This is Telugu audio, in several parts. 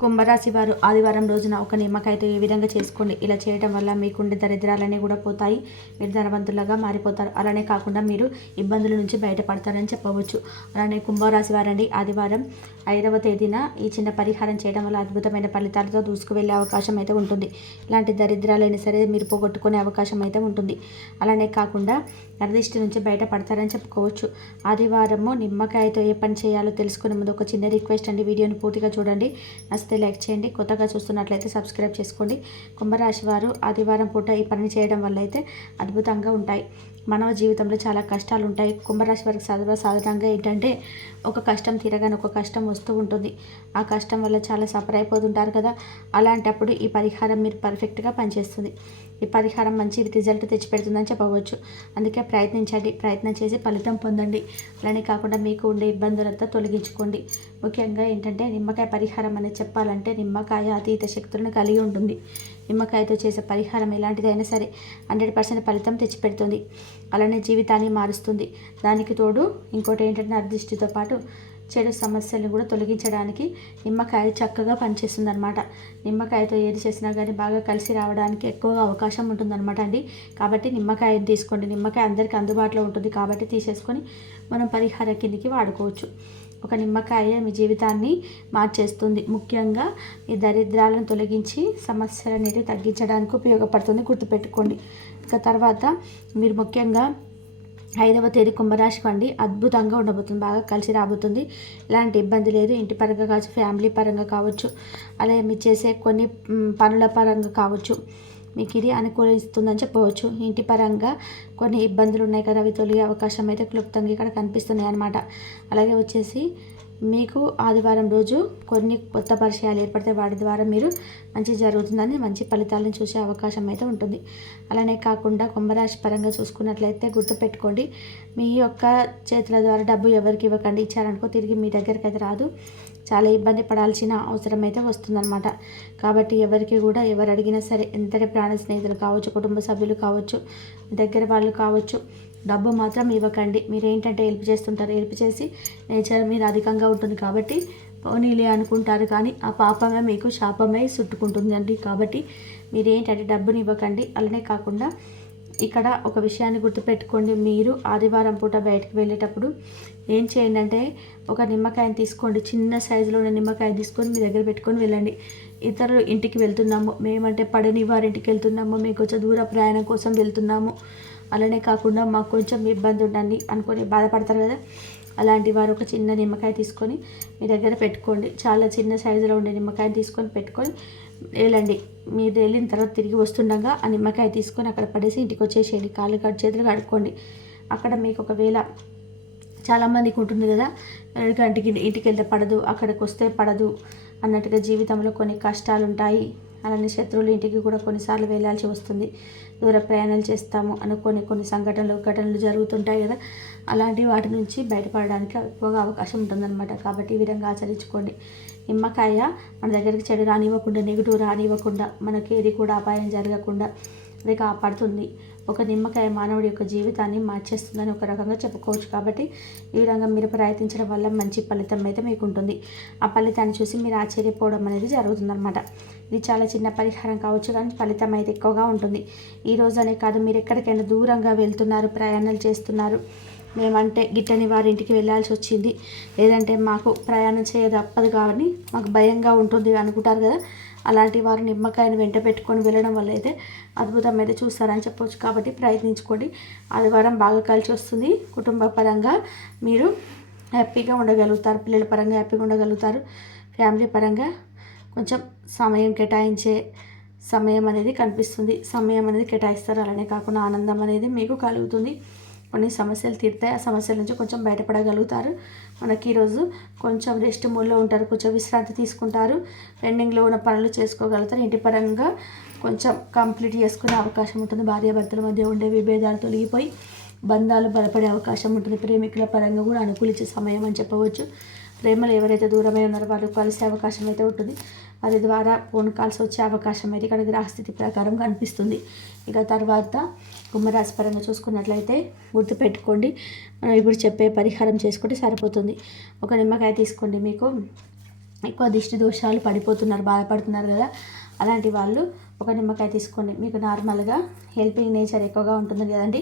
కుంభరాశి వారు ఆదివారం రోజున ఒక నిమ్మకాయతో ఈ విధంగా చేసుకోండి. ఇలా చేయడం వల్ల మీకుండే దరిద్రాలన్నీ కూడా పోతాయి. మీరు ధనవంతులుగా మారిపోతారు. అలానే కాకుండా మీరు ఇబ్బందుల నుంచి బయటపడతారని చెప్పవచ్చు. అలానే కుంభరాశి వారండి ఆదివారం ఐదవ తేదీన ఈ చిన్న పరిహారం చేయడం వల్ల అద్భుతమైన ఫలితాలతో దూసుకు వెళ్ళే అవకాశం అయితే ఉంటుంది. ఇలాంటి దరిద్రాలైనా సరే మీరు పోగొట్టుకునే అవకాశం అయితే ఉంటుంది. అలానే కాకుండా నరదిష్టి నుంచి బయటపడతారని చెప్పుకోవచ్చు. ఆదివారము నిమ్మకాయతో ఏ పని చేయాలో తెలుసుకునే ముందు ఒక చిన్న రిక్వెస్ట్ అండి. వీడియోని పూర్తిగా చూడండి. నచ్చితే లైక్ చేయండి. కొత్తగా చూస్తున్నట్లయితే సబ్స్క్రైబ్ చేసుకోండి. కుంభరాశి వారు ఆదివారం పూట ఈ పని చేయడం వల్ల అయితే అద్భుతంగా ఉంటాయి. మానవ జీవితంలో చాలా కష్టాలు ఉంటాయి. కుంభరాశి వారికి సర్వ సాధారణంగా ఏంటంటే ఒక కష్టం తీరగానే ఒక కష్టం వస్తూ ఉంటుంది. ఆ కష్టం వల్ల చాలా సఫర్ అయిపోతుంటారు కదా. అలాంటప్పుడు ఈ పరిహారం మీరు పర్ఫెక్ట్గా పనిచేస్తుంది. ఈ పరిహారం మంచి రిజల్ట్ తెచ్చిపెడుతుందని చెప్పవచ్చు. అందుకే ప్రయత్నించండి. ప్రయత్నం చేసి ఫలితం పొందండి. అలానే కాకుండా మీకు ఉండే ఇబ్బందులంతా తొలగించుకోండి. ముఖ్యంగా ఏంటంటే నిమ్మకాయ పరిహారం అనేది చెప్పాలంటే నిమ్మకాయ అతీత శక్తులను కలిగి ఉంటుంది. నిమ్మకాయతో చేసే పరిహారం ఎలాంటిదైనా సరే హండ్రెడ్ పర్సెంట్ ఫలితం తెచ్చిపెడుతుంది. అలానే జీవితాన్ని మారుస్తుంది. దానికి తోడు ఇంకోటి ఏంటంటే అదృష్టితో పాటు చెడు సమస్యలను కూడా తొలగించడానికి నిమ్మకాయ చక్కగా పనిచేస్తుంది అనమాట నిమ్మకాయతో ఏది చేసినా కానీ బాగా కలిసి రావడానికి ఎక్కువగా అవకాశం ఉంటుందన్నమాట అండి. కాబట్టి నిమ్మకాయని తీసుకోండి. నిమ్మకాయ అందరికీ అందుబాటులో ఉంటుంది కాబట్టి తీసేసుకొని మనం పరిహార కిందికి వాడుకోవచ్చు. ఒక నిమ్మకాయ మీ జీవితాన్ని మార్చేస్తుంది. ముఖ్యంగా ఈ దరిద్రాలను తొలగించి సమస్యలు అనేవి తగ్గించడానికి ఉపయోగపడుతుంది. గుర్తుపెట్టుకోండి. ఇక తర్వాత మీరు ముఖ్యంగా ఐదవ తేదీ కుంభరాశికి అండి అద్భుతంగా ఉండబోతుంది. బాగా కలిసి రాబోతుంది. ఎలాంటి ఇబ్బంది లేదు. ఇంటి పరంగా కావచ్చు ఫ్యామిలీ పరంగా కావచ్చు అలాగే మీరు చేసే కొన్ని పనుల పరంగా కావచ్చు. మీకు ఇది అనుకూలిస్తుందని చెప్పవచ్చు. ఇంటి పరంగా కొన్ని ఇబ్బందులు ఉన్నాయి కదా అవి తొలగే అవకాశం అయితే క్లుప్తంగా ఇక్కడ కనిపిస్తున్నాయి అనమాట అలాగే వచ్చేసి మీకు ఆదివారం రోజు కొన్ని కొత్త పరిచయాలు ఏర్పడితే వాటి ద్వారా మీరు మంచి జరుగుతుందని మంచి ఫలితాలను చూసే అవకాశం అయితే ఉంటుంది. అలానే కాకుండా కుంభరాశి పరంగా చూసుకున్నట్లయితే గుర్తుపెట్టుకోండి మీ యొక్క చేతుల ద్వారా డబ్బు ఎవరికి ఇవ్వకండి ఇచ్చారనుకో తిరిగి మీ దగ్గరికి అయితే రాదు. చాలా ఇబ్బంది పడాల్సిన అవసరం అయితే వస్తుందన్నమాట. కాబట్టి ఎవరికి కూడా ఎవరు అడిగినా సరే ఎంతటి ప్రాణ స్నేహితులు కావచ్చు కుటుంబ సభ్యులు కావచ్చు దగ్గర వాళ్ళు కావచ్చు డబ్బు మాత్రం ఇవ్వకండి. మీరు ఏంటంటే హెల్ప్ చేస్తుంటారు. హెల్ప్ చేసి నేచర్ మీద అధికంగా ఉంటుంది కాబట్టి పోనీలే అనుకుంటారు కానీ ఆ పాపమే మీకు శాపమై చుట్టుకుంటుందండి. కాబట్టి మీరు ఏంటంటే డబ్బుని ఇవ్వకండి. అలానే కాకుండా ఇక్కడ ఒక విషయాన్ని గుర్తుపెట్టుకోండి. మీరు ఆదివారం పూట బయటకు వెళ్ళేటప్పుడు ఏం చేయండి అంటే ఒక నిమ్మకాయని తీసుకోండి. చిన్న సైజులో ఉన్న నిమ్మకాయ తీసుకొని మీ దగ్గర పెట్టుకొని వెళ్ళండి. ఇతరులు ఇంటికి వెళ్తున్నాము. మేమంటే పడని వారింటికి వెళ్తున్నాము. మీకు కొంచెం దూర ప్రయాణం కోసం వెళ్తున్నాము. అలానే కాకుండా మాకు కొంచెం ఇబ్బంది ఉండండి అనుకొని బాధపడతారు కదా. అలాంటి వారు ఒక చిన్న నిమ్మకాయ తీసుకొని మీ దగ్గర పెట్టుకోండి. చాలా చిన్న సైజులో ఉండే నిమ్మకాయ తీసుకొని పెట్టుకొని వెళ్ళండి. మీరు వెళ్ళిన తర్వాత తిరిగి వస్తుండగా ఆ నిమ్మకాయ తీసుకొని అక్కడ పడేసి ఇంటికి వచ్చేసేయండి. కాళ్ళు కట్ చేతులు కడుక్కోండి. అక్కడ మీకు ఒకవేళ చాలామందికి ఉంటుంది కదా. ఇంటికి ఇంటికి వెళ్తే పడదు అక్కడికి వస్తే పడదు అన్నట్టుగా జీవితంలో కొన్ని కష్టాలు ఉంటాయి. అలానే శత్రువుల ఇంటికి కూడా కొన్నిసార్లు వెళ్ళాల్సి వస్తుంది. దూర ప్రయాణాలు చేస్తాము అనుకొని కొన్ని సంఘటనలు ఘటనలు జరుగుతుంటాయి కదా అలాంటి వాటి నుంచి బయటపడడానికి ఎక్కువగా అవకాశం ఉంటుందన్నమాట. కాబట్టి ఈ విధంగా ఆచరించుకోండి. నిమ్మకాయ మన దగ్గరికి చెడు రానివ్వకుండా నెగిటివ్ రానివ్వకుండా మనకి ఏది కూడా అపాయం జరగకుండా అది కాపాడుతుంది. ఒక నిమ్మకాయ మానవుడి యొక్క జీవితాన్ని మార్చేస్తుందని ఒక రకంగా చెప్పుకోవచ్చు. కాబట్టి ఈ విధంగా మీరు ప్రయత్నించడం వల్ల మంచి ఫలితం అయితే మీకు ఉంటుంది ఆ ఫలితాన్ని చూసి మీరు ఆశ్చర్యపోవడం అనేది జరుగుతుందన్నమాట. ఇది చాలా చిన్న పరిహారం కావచ్చు కానీ ఫలితం అయితే ఎక్కువగా ఉంటుంది. ఈ అనే కాదు మీరు ఎక్కడికైనా దూరంగా వెళ్తున్నారు ప్రయాణాలు చేస్తున్నారు. మేమంటే గిట్టని వారి ఇంటికి వెళ్ళాల్సి వచ్చింది. లేదంటే మాకు ప్రయాణం చేయ తప్పదు కాబట్టి మాకు భయంగా ఉంటుంది అనుకుంటారు కదా. అలాంటి వారు నిమ్మకాయను వెంట పెట్టుకొని వెళ్ళడం వల్ల అయితే అద్భుతం అయితే చూస్తారని చెప్పొచ్చు. కాబట్టి ప్రయత్నించుకోండి. ఆదివారం బాగా కలిసి వస్తుంది. కుటుంబ పరంగా మీరు హ్యాపీగా ఉండగలుగుతారు పిల్లల పరంగా హ్యాపీగా ఉండగలుగుతారు ఫ్యామిలీ పరంగా కొంచెం సమయం కేటాయించే సమయం అనేది కనిపిస్తుంది. సమయం అనేది కేటాయిస్తారు. అలానే కాకుండా ఆనందం అనేది మీకు కలుగుతుంది. కొన్ని సమస్యలు తీరుతాయి ఆ సమస్యల నుంచి కొంచెం బయటపడగలుగుతారు. మనకి ఈరోజు కొంచెం రెస్ట్ మూడ్లో ఉంటారు. కొంచెం విశ్రాంతి తీసుకుంటారు. పెండింగ్లో ఉన్న పనులు చేసుకోగలుగుతారు. ఇంటి పరంగా కొంచెం కంప్లీట్ చేసుకునే అవకాశం ఉంటుంది. భార్యాభర్తల మధ్య ఉండే విభేదాలు తొలగిపోయి బంధాలు బలపడే అవకాశం ఉంటుంది. ప్రేమికుల పరంగా కూడా అనుకూలించే సమయం అని చెప్పవచ్చు. ప్రేమలు ఎవరైతే దూరమై ఉన్నారో వాళ్ళు కలిసే అవకాశం అయితే ఉంటుంది. వారి ద్వారా ఫోన్ కాల్స్ వచ్చే అవకాశం అయితే ఇక్కడ గ్రహస్థితి ప్రకారం కనిపిస్తుంది. ఇక తర్వాత కుంభరాశి పరంగా చూసుకున్నట్లయితే గుర్తుపెట్టుకోండి మనం ఇప్పుడు చెప్పే పరిహారం చేసుకుంటే సరిపోతుంది. ఒక నిమ్మకాయ తీసుకోండి మీకు. ఎక్కువ దిష్టి దోషాలు పడిపోతున్నారు బాధపడుతున్నారు కదా. అలాంటి వాళ్ళు ఒక నిమ్మకాయ తీసుకోండి. మీకు నార్మల్గా హెల్పింగ్ నేచర్ ఎక్కువగా ఉంటుంది కదండి.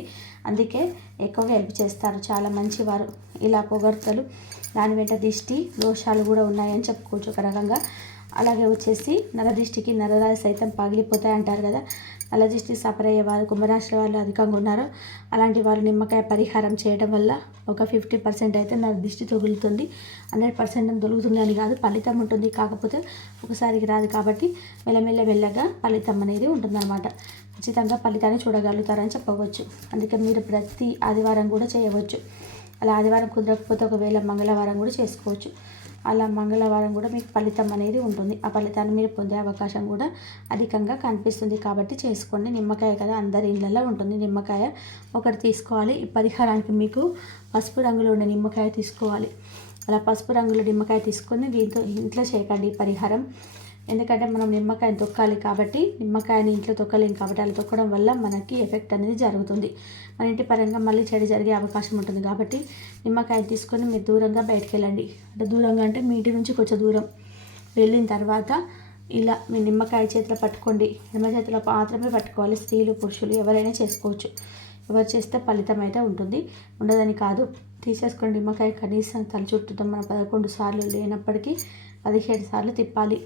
అందుకే ఎక్కువగా హెల్ప్ చేస్తారు చాలా మంచివారు. ఇలా పొగడ్తలు దాని వెంట దిష్టి దోషాలు కూడా ఉన్నాయని చెప్పుకోవచ్చు ఒక రకంగా. అలాగే వచ్చేసి నరదిష్టికి నరరాయి సైతం పగిలిపోతాయి అంటారు కదా. నరదిష్టి సఫర్ అయ్యే వారు కుంభరాశి వాళ్ళు అధికంగా ఉన్నారు. అలాంటి వారు నిమ్మకాయ పరిహారం చేయడం వల్ల ఒక ఫిఫ్టీ పర్సెంట్ అయితే నరదిష్టి తొగులుతుంది. హండ్రెడ్ పర్సెంట్ తొలుగుతుంది అని కాదు ఫలితం ఉంటుంది. కాకపోతే ఒకసారికి రాదు కాబట్టి మెల్లమెల్ల మెల్లగా ఫలితం అనేది ఉంటుందన్నమాట. ఖచ్చితంగా ఫలితాన్ని చూడగలుగుతారని చెప్పవచ్చు. అందుకే మీరు ప్రతి ఆదివారం కూడా చేయవచ్చు. అలా ఆదివారం కుదరకపోతే ఒకవేళ మంగళవారం కూడా చేసుకోవచ్చు. అలా మంగళవారం కూడా మీకు ఫలితం అనేది ఉంటుంది. ఆ ఫలితాన్ని మీరు పొందే అవకాశం కూడా అధికంగా కనిపిస్తుంది. కాబట్టి చేసుకోండి. నిమ్మకాయ కదా అందరి ఇళ్ళల్లో ఉంటుంది. నిమ్మకాయ ఒకటి తీసుకోవాలి. ఈ పరిహారానికి మీకు పసుపు రంగులో ఉండే నిమ్మకాయ తీసుకోవాలి. అలా పసుపు రంగులో నిమ్మకాయ తీసుకొని దీంతో ఇంట్లో చేయకండి ఈ పరిహారం. ఎందుకంటే మనం నిమ్మకాయని తొక్కాలి కాబట్టి నిమ్మకాయని ఇంట్లో తొక్కలేం కాబట్టి అలా తొక్కడం వల్ల మనకి ఎఫెక్ట్ అనేది జరుగుతుంది. మన ఇంటి పరంగా మళ్ళీ చెడు జరిగే అవకాశం ఉంటుంది కాబట్టి నిమ్మకాయ తీసుకొని మీరు దూరంగా బయటకు వెళ్ళండి అంటే దూరంగా అంటే మీ ఇంటి నుంచి కొంచెం దూరం. వెళ్ళిన తర్వాత ఇలా మీ నిమ్మకాయ చేతిలో పట్టుకోండి. నిమ్మ చేతిలో మాత్రమే పట్టుకోవాలి. స్త్రీలు పురుషులు ఎవరైనా చేసుకోవచ్చు. ఎవరు చేస్తే ఫలితం అయితే ఉంటుంది. ఉండదని కాదు. తీసేసుకుని నిమ్మకాయ కనీసం తల చుట్టూ మనం పదకొండు సార్లు లేనప్పటికీ పదిహేడు సార్లు తిప్పాలి.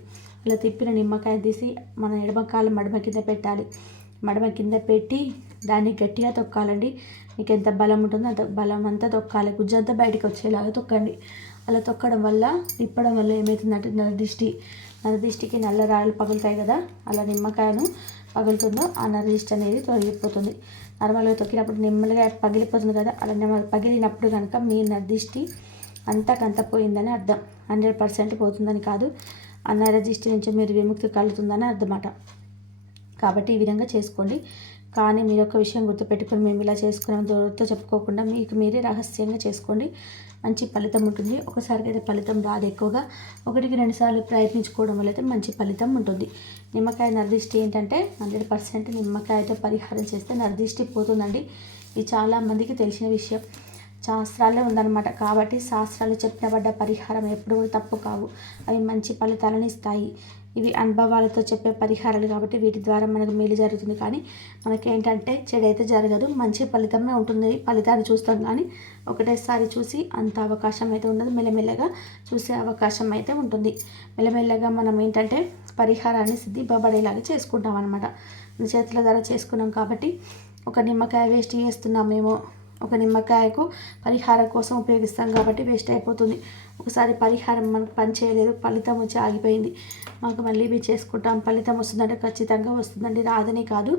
అలా తిప్పిన నిమ్మకాయ తీసి మన ఎడమకాల మడమ కింద పెట్టాలి. మడమ కింద పెట్టి దాన్ని గట్టిగా తొక్కాలండి. మీకు ఎంత బలం ఉంటుందో అంత బలం అంతా తొక్కాలి. గుజ్జంతా బయటకు వచ్చేలాగా తొక్కండి. అలా తొక్కడం వల్ల తిప్పడం వల్ల ఏమవుతుందంటే నల్ల దిష్టి నల్ల రాళ్ళు పగులుతాయి కదా అలా నిమ్మకాయను పగులుతుందో ఆ నరదిష్టి అనేది తొలగిపోతుంది. నార్మల్గా తొక్కినప్పుడు నిమ్మలుగా పగిలిపోతుంది కదా అలా నిమ్మ పగిలినప్పుడు కనుక మీ నరదిష్టి అంతకంత పోయిందని అర్థం. హండ్రెడ్ పర్సెంట్ పోతుందని కాదు. ఆ నుంచి మీరు విముక్తి కలుగుతుందని అర్థమాట. కాబట్టి ఈ విధంగా చేసుకోండి. కానీ మీరు ఒక విషయం గుర్తుపెట్టుకొని మేము ఇలా చేసుకున్నాం దూరంతో చెప్పుకోకుండా మీకు మీరే రహస్యంగా చేసుకోండి. మంచి ఫలితం ఉంటుంది. ఒకసారికి అయితే ఫలితం రాదు ఎక్కువగా. ఒకటికి రెండు సార్లు ప్రయత్నించుకోవడం వల్ల అయితే మంచి ఫలితం ఉంటుంది. నిమ్మకాయ నరదిష్టి ఏంటంటే హండ్రెడ్ పర్సెంట్ నిమ్మకాయతో పరిహారం చేస్తే నరదిష్టి పోతుందండి. ఇది చాలా మందికి తెలిసిన విషయం. శాస్త్రాలే ఉందన్నమాట. కాబట్టి శాస్త్రాలు చెప్పబడ్డ పరిహారం ఎప్పుడు కూడా తప్పు కావు. అవి మంచి ఫలితాలను ఇస్తాయి. ఇవి అనుభవాలతో చెప్పే పరిహారాలు కాబట్టి వీటి ద్వారా మనకు మేలు జరుగుతుంది. కానీ మనకేంటంటే చెడైతే జరగదు మంచి ఫలితమే ఉంటుంది. ఫలితాన్ని చూస్తాం కానీ ఒకటేసారి చూసి అంత అవకాశం అయితే ఉండదు. మెల్లమెల్లగా చూసే అవకాశం అయితే ఉంటుంది. మెల్లమెల్లగా మనం ఏంటంటే పరిహారాన్ని సిద్ధింపబడేలాగా చేసుకుంటాం అనమాట చేతుల ద్వారా చేసుకున్నాం కాబట్టి ఒక నిమ్మకాయ వేస్ట్ చేస్తున్నాం మేము ఒక నిమ్మకాయకు పరిహారం కోసం ఉపయోగిస్తాం కాబట్టి వేస్ట్ అయిపోతుంది. ఒకసారి పరిహారం మనకు పని చేయలేదు ఫలితం వచ్చి ఆగిపోయింది. మాకు మళ్ళీ మేము చేసుకుంటాం ఫలితం వస్తుందంటే ఖచ్చితంగా వస్తుందండి. రాదని కాదు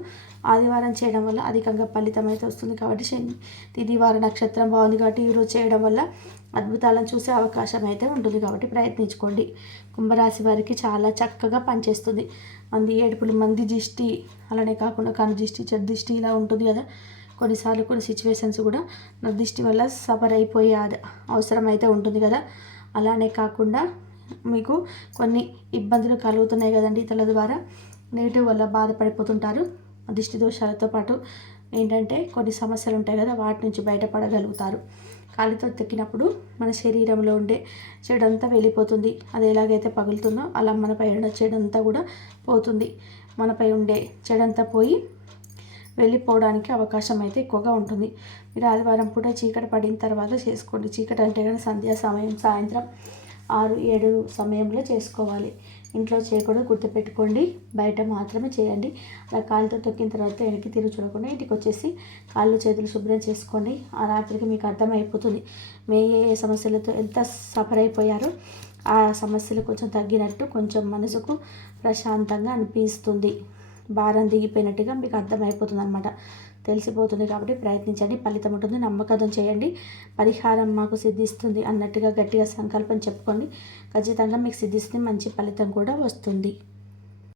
ఆదివారం చేయడం వల్ల అధికంగా ఫలితం అయితే వస్తుంది కాబట్టి శని తిదివార నక్షత్రం బాగుంది కాబట్టి ఈరోజు చేయడం వల్ల అద్భుతాలను చూసే అవకాశం అయితే ఉంటుంది కాబట్టి ప్రయత్నించుకోండి. కుంభరాశి వారికి చాలా చక్కగా పనిచేస్తుంది. మంది ఏడుపులు మంది దిష్టి అలానే కాకుండా కను దిష్టి చెడు దిష్టి ఇలా ఉంటుంది కదా. కొన్నిసార్లు కొన్ని సిచ్యువేషన్స్ కూడా నా దిష్టి వల్ల సఫర్ అయిపోయే అవసరం అయితే ఉంటుంది కదా. అలానే కాకుండా మీకు కొన్ని ఇబ్బందులు కలుగుతున్నాయి కదండి తల ద్వారా. నెగిటివ్ వల్ల బాధపడిపోతుంటారు. దిష్టి దోషాలతో పాటు ఏంటంటే కొన్ని సమస్యలు ఉంటాయి కదా వాటి నుంచి బయటపడగలుగుతారు. కాలితో తెక్కినప్పుడు మన శరీరంలో ఉండే చెడంతా వెళ్ళిపోతుంది. అది ఎలాగైతే పగులుతుందో అలా మనపై ఉన్న చెడంతా కూడా పోతుంది. మనపై ఉండే చెడంతా పోయి వెళ్ళిపోవడానికి అవకాశం అయితే ఎక్కువగా ఉంటుంది. మీరు ఆదివారం పూట చీకటి పడిన తర్వాత చేసుకోండి. చీకటి అంటే కానీ సంధ్యా సమయం సాయంత్రం ఆరు ఏడు సమయంలో చేసుకోవాలి. ఇంట్లో చేయకూడదు గుర్తుపెట్టుకోండి. బయట మాత్రమే చేయండి. అలా కాళ్ళతో తొక్కిన తర్వాత వెనక్కి తిరిగి చూడకుండా ఇంటికి వచ్చేసి కాళ్ళు చేతులు శుభ్రం చేసుకోండి. ఆ రాత్రికి మీకు అర్థమైపోతుంది. మే ఏ ఏ సమస్యలతో ఎంత సఫర్ అయిపోయారో ఆ సమస్యలు కొంచెం తగ్గినట్టు కొంచెం మనసుకు ప్రశాంతంగా అనిపిస్తుంది. భారం దిగిపోయినట్టుగా మీకు అర్థమైపోతుంది అనమాట తెలిసిపోతుంది కాబట్టి ప్రయత్నించండి. ఫలితం ఉంటుంది. నమ్మకం చేయండి. పరిహారం మాకు సిద్ధిస్తుంది అన్నట్టుగా గట్టిగా సంకల్పం చెప్పుకోండి. ఖచ్చితంగా మీకు సిద్ధిస్తుంది మంచి ఫలితం కూడా వస్తుంది.